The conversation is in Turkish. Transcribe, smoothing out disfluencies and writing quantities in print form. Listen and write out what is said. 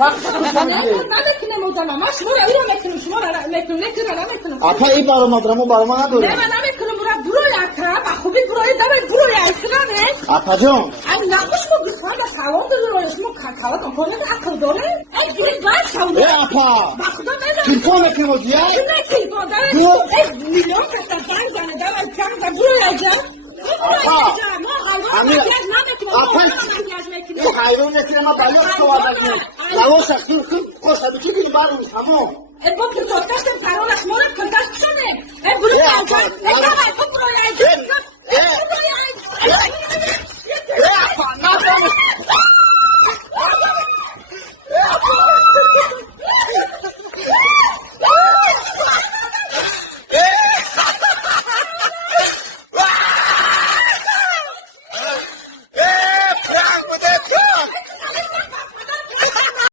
Bak sakın Ne konuşmayın. mekinim o zaman? Ma şunu ya mekinim şunu ara mekinim ne kira ne mekinim. Ata iyi bağlamadır ama bağlamana doğru. Ne ben mekinim buraya kra bak bu buraya da ben buraya isra ne? Atacağım. Ay namus mu bir fayda salon duruyor mu kakala kampanya da akıl dolu. Ay bir var salon. Ata. Bak da ben Telefon mekin o diye. ne telefon da milyon kata zan da ben çam da buraya can. Bu hayvan meseleme dayak sıvadaki. Lavoşa kırkın koşabici bir varmış tamam. Bu kırkın parola şmora kırkın şune. Buraya can. Ne kadar bu buraya can. Buraya.